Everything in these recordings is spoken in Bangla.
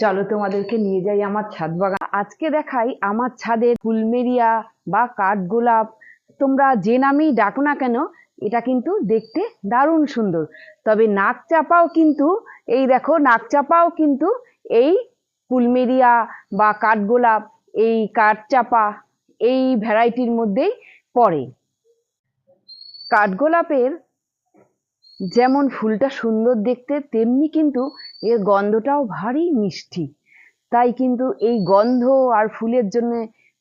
চলো তোমাদেরকে নিয়ে যাই আমার ছাদ বাগান। আজকে দেখাই আমার ছাদের ফুলমেরিয়া বা কাঠগোলাপ তোমরা যে নামেই ডাকো না কেন, এটা কিন্তু দেখতে দারুণ সুন্দর। তবে নাক চাপাও কিন্তু, এই দেখো নাক চাপাও কিন্তু এই ফুলমেরিয়া বা কাঠগোলাপ এই কাঠচাপা এই ভ্যারাইটির মধ্যেই পড়ে। কাঠগোলাপের যেমন ফুলটা সুন্দর দেখতে, তেমনি কিন্তু এর গন্ধটাও ভারী মিষ্টি। তাই কিন্তু এই গন্ধ আর ফুলের জন্য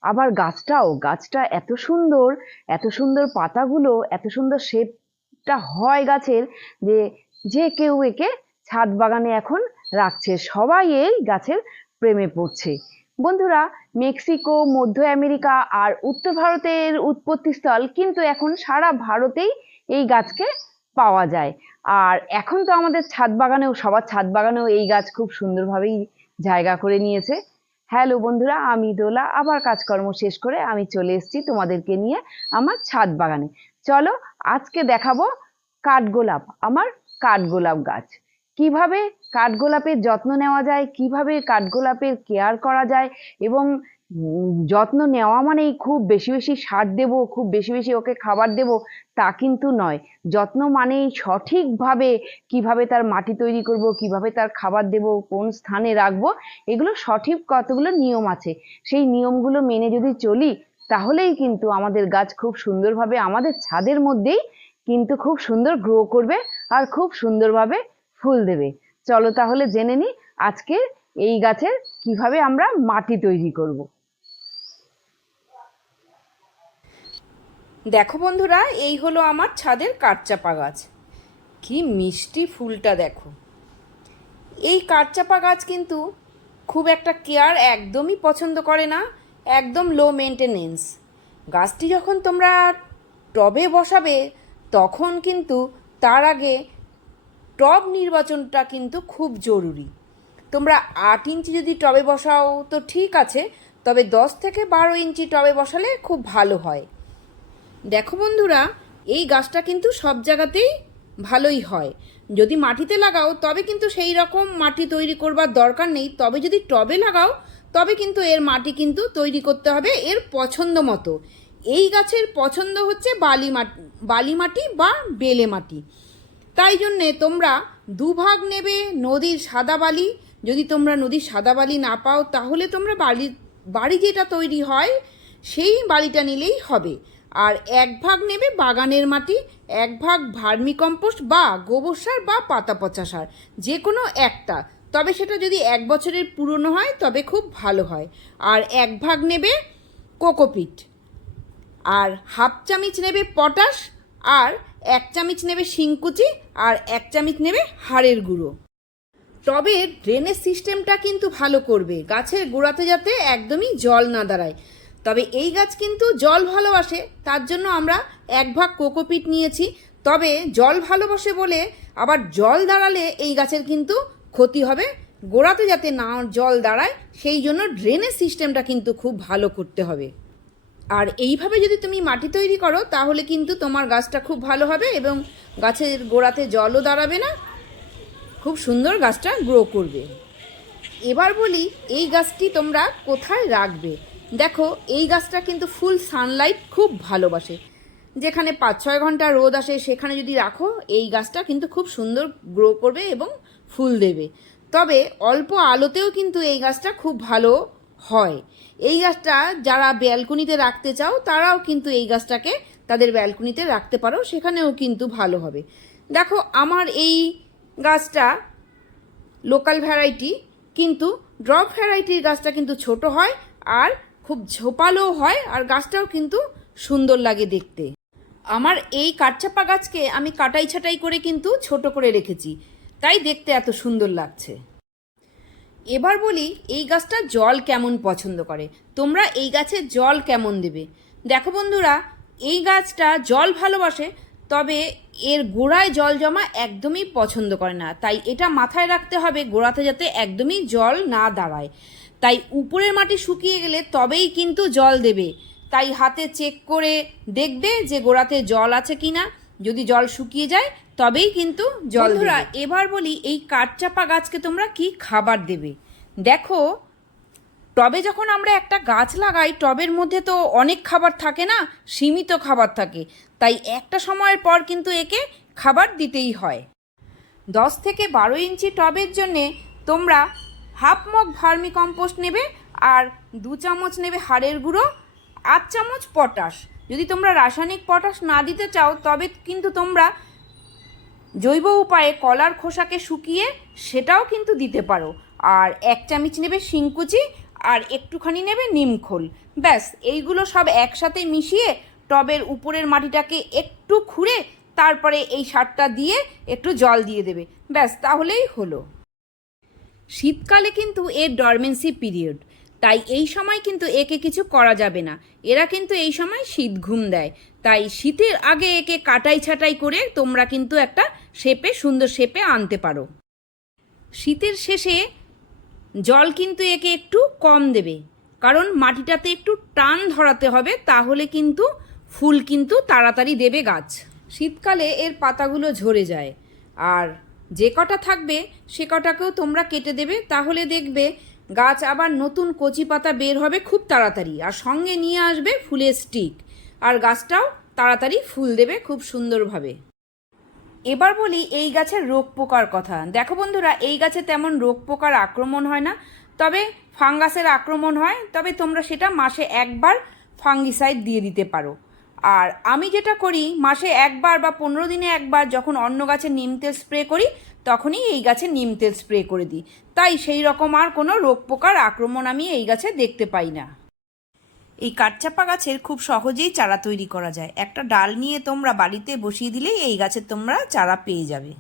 আবার গাছটাও, গাছটা এত সুন্দর এত সুন্দর পাতাগুলো, এত সুন্দর শেপটা হয় গাছের যে যে কেউ একে ছাদ বাগানে এখন রাখছে। সবাই এই গাছের প্রেমে পড়ছে। বন্ধুরা, মেক্সিকো, মধ্য আমেরিকা আর উত্তর ভারতের উৎপত্তিস্থল কিন্তু এখন সারা ভারতেই এই গাছকে পাওয়া যায়। আর এখন তো আমাদের ছাদ বাগানেও, সবার ছাদ বাগানেও এই গাছ খুব সুন্দরভাবেই জায়গা করে নিয়েছে। হ্যালো বন্ধুরা, আমি দোলা। আবার কাজকর্ম শেষ করে আমি চলে এসেছি তোমাদেরকে নিয়ে আমার ছাদ বাগানে। চলো আজকে দেখাবো কাঠগোলাপ, আমার কাঠগোলাপ গাছ। কীভাবে কাঠগোলাপের যত্ন নেওয়া যায়, কীভাবে কাঠগোলাপের কেয়ার করা যায় এবং যত্ন নেওয়া মানেই খুব বেশি বেশি সার দেব, খুব বেশি বেশি ওকে খাবার দেব, তা কিন্তু নয়। যত্ন মানেই সঠিকভাবে কীভাবে তার মাটি তৈরি করব, কীভাবে তার খাবার দেব, কোন স্থানে রাখব, এগুলো সঠিক কতগুলো নিয়ম আছে। সেই নিয়মগুলো মেনে যদি চলি, তাহলেই কিন্তু আমাদের গাছ খুব সুন্দরভাবে আমাদের ছাদের মধ্যেই কিন্তু খুব সুন্দর গ্রো করবে আর খুব সুন্দরভাবে ফুল দেবে। চলো তাহলে জেনে নিই আজকে এই গাছের কীভাবে আমরা মাটি তৈরি করব। দেখো বন্ধুরা, এই হলো আমার ছাদের কাঠচাপা গাছ। কি মিষ্টি ফুলটা দেখো। এই কাঠচাপা গাছ কিন্তু খুব একটা কেয়ার একদমই পছন্দ করে না, একদম লো মেনটেনেন্স গাছটি যখন তোমরা টবে বসাবে, তখন কিন্তু তার আগে টব নির্বাচনটা কিন্তু খুব জরুরি। তোমরা আট ইঞ্চি যদি টবে বসাও তো ঠিক আছে, তবে দশ থেকে বারো ইঞ্চি টবে বসালে খুব ভালো হয়। দেখো বন্ধুরা, এই গাছটা কিন্তু সব জায়গাতেই ভালোই হয়। যদি মাটিতে লাগাও, তবে কিন্তু সেই রকম মাটি তৈরি করবার দরকার নেই। তবে যদি টবে লাগাও, তবে কিন্তু এর মাটি কিন্তু তৈরি করতে হবে এর পছন্দ মতো। এই গাছের পছন্দ হচ্ছে বালি মাটি বালি মাটি বা বেলে মাটি। তাই জন্যে তোমরা দুভাগ নেবে নদীর সাদা বালি। যদি তোমরা নদীর সাদা বালি না পাও, তাহলে তোমরা বালি, বাড়ি যেটা তৈরি হয়, সেই বালিটা নিলেই হবে। আর এক ভাগ নেবে বাগানের মাটি, এক ভাগ ভার্মি কম্পোস্ট বা গোবর সার বা পাতা পচা সার, যে কোনো একটা। তবে সেটা যদি এক বছরের পুরনো হয়, তবে খুব ভালো হয়। আর এক ভাগ নেবে কোকোপিট। আর হাফ চামচ নেবে পটাশ, আর এক চামচ নেবে শিংকুচি, আর এক চামচ নেবে হাড়ের গুঁড়ো। টবের ড্রেনেজ সিস্টেমটা কিন্তু ভালো করবে। গাছের গোড়াতে যাতে একদমই জল না দাঁড়ায়। তবে এই গাছ কিন্তু জল ভালোবাসে তার জন্য আমরা এক ভাগ কোকোপিট নিয়েছি। তবে জল ভালোবাসে বলে আবার জল দাঁড়ালে এই গাছের কিন্তু ক্ষতি হবে। গোড়াতে যাতে না জল দাঁড়ায়, সেই জন্য ড্রেনেজ সিস্টেমটা কিন্তু খুব ভালো করতে হবে। আর এইভাবে যদি তুমি মাটি তৈরি করো, তাহলে কিন্তু তোমার গাছটা খুব ভালো হবে এবং গাছের গোড়াতে জলও দাঁড়াবে না, খুব সুন্দর গাছটা গ্রো করবে। এবার বলি, এই গাছটি তোমরা কোথায় রাখবে? দেখো, এই গাছটা কিন্তু ফুল সানলাইট খুব ভালোবাসে। যেখানে পাঁচ, ছয় ঘণ্টা রোদ আসে, সেখানে যদি রাখো, এই গাছটা কিন্তু খুব সুন্দর গ্রো করবে এবং ফুল দেবে। তবে অল্প আলোতেও কিন্তু এই গাছটা খুব ভালো হয়। এই গাছটা যারা ব্যালকনিতে রাখতে চাও, তারাও কিন্তু এই গাছটাকে তাদের ব্যালকনিতে রাখতে পারো, সেখানেও কিন্তু ভালো হবে। দেখো, আমার এই গাছটা লোকাল ভ্যারাইটি কিন্তু ড্রপ ভ্যারাইটির গাছটা কিন্তু ছোট হয়, আর খুব ঝোপালো হয় আর গাছটাও কিন্তু সুন্দর লাগে দেখতে। আমার এই কাঠচাপা গাছকে আমি কাটাই ছাটাই করে কিন্তু ছোট করে রেখেছি। তাই দেখতে এত সুন্দর লাগছে। এবার বলি, এই গাছটা জল কেমন পছন্দ করে? তোমরা এই গাছে জল কেমন দেবে? দেখো বন্ধুরা, এই গাছটা জল ভালোবাসে, তবে এর গোড়ায় জল জমা একদমই পছন্দ করে না। তাই এটা মাথায় রাখতে হবে গোড়াতে যাতে একদমই জল না দাঁড়ায়। তাই উপরের মাটি শুকিয়ে গেলে তবেই কিন্তু জল দেবে। তাই হাতে চেক করে দেখবে যে গোড়াতে জল আছে কি না যদি জল শুকিয়ে যায়, তবেই কিন্তু জল ধরা এবার বলি, এই কাঠচাপা গাছকে তোমরা কি খাবার দেবে? দেখো, টবে যখন আমরা একটা গাছ লাগাই, টবের মধ্যে তো অনেক খাবার থাকে না, সীমিত খাবার থাকে। তাই একটা সময়ের পর কিন্তু একে খাবার দিতেই হয়। দশ থেকে বারো ইঞ্চি টবের জন্যে তোমরা হাফ মগ ভার্মি কম্পোস্ট নেবে আর দু চামচ নেবে হাড়ের গুঁড়ো, আধ চামচ পটাশ। যদি তোমরা রাসায়নিক পটাশ না দিতে চাও, তবে কিন্তু তোমরা জৈব উপায়ে কলার খোসাকে শুকিয়ে সেটাও কিন্তু দিতে পারো। আর এক চামচ নেবে শিংকুচি আর একটুখানি নেবে নিমখোল ব্যাস, এইগুলো সব একসাথে মিশিয়ে টবের উপরের মাটিটাকে একটু খুঁড়ে তারপরে এই সারটা দিয়ে একটু জল দিয়ে দেবে। ব্যাস, তাহলেই হলো। শীতকালে কিন্তু এর ডরমেন্সি পিরিয়ড তাই এই সময় কিন্তু একে কিছু করা যাবে না। এরা কিন্তু এই সময় শীত ঘুম দেয়। তাই শীতের আগে একে কাটাই ছাটাই করে তোমরা কিন্তু একটা শেপে, সুন্দর শেপে আনতে পারো। শীতের শেষে জল কিন্তু একে একটু কম দেবে। কারণ মাটিটাতে একটু টান ধরাতে হবে, তাহলে কিন্তু ফুল কিন্তু তাড়াতাড়ি দেবে গাছ। শীতকালে এর পাতাগুলো ঝরে যায়। আর যে কটা থাকবে, সে কটাকেও তোমরা কেটে দেবে। তাহলে দেখবে গাছ আবার নতুন কচি পাতা বের হবে খুব তাড়াতাড়ি আর সঙ্গে নিয়ে আসবে ফুলের স্টিক আর গাছটাও তাড়াতাড়ি ফুল দেবে খুব সুন্দরভাবে। এবার বলি এই গাছের রোগ পোকার কথা। দেখো বন্ধুরা, এই গাছে তেমন রোগ পোকার আক্রমণ হয় না। তবে ফাঙ্গাসের আক্রমণ হয়, তবে তোমরা সেটা মাসে একবার ফাঙ্গিসাইড দিয়ে দিতে পারো। আর আমি যেটা করি, মাসে একবার বা পনেরো দিনে একবার যখন অন্য গাছে নিম তেল স্প্রে করি, তখনই এই গাছে নিম তেল স্প্রে করে দিই। তাই সেই রকম আর কোনো রোগ পোকার আক্রমণ আমি এই গাছে দেখতে পাই না। এই কাঠচাপা গাছের খুব সহজেই চারা তৈরি করা যায়। একটা ডাল নিয়ে তোমরা বাড়িতে বসিয়ে দিলেই এই গাছের তোমরা চারা পেয়ে যাবে।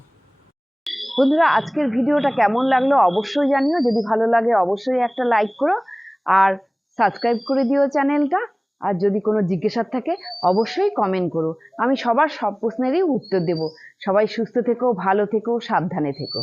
বন্ধুরা, আজকের ভিডিওটা কেমন লাগল অবশ্যই জানিও। যদি ভালো লাগে, অবশ্যই একটা লাইক করো। আর সাবস্ক্রাইব করে দিও চ্যানেলটা। আর যদি কোনো জিজ্ঞাসা থাকে, অবশ্যই কমেন্ট করো। আমি সবার সব প্রশ্নেরই উত্তর দেবো। সবাই সুস্থ থেকো, ভালো থেকো, সাবধানে থেকো।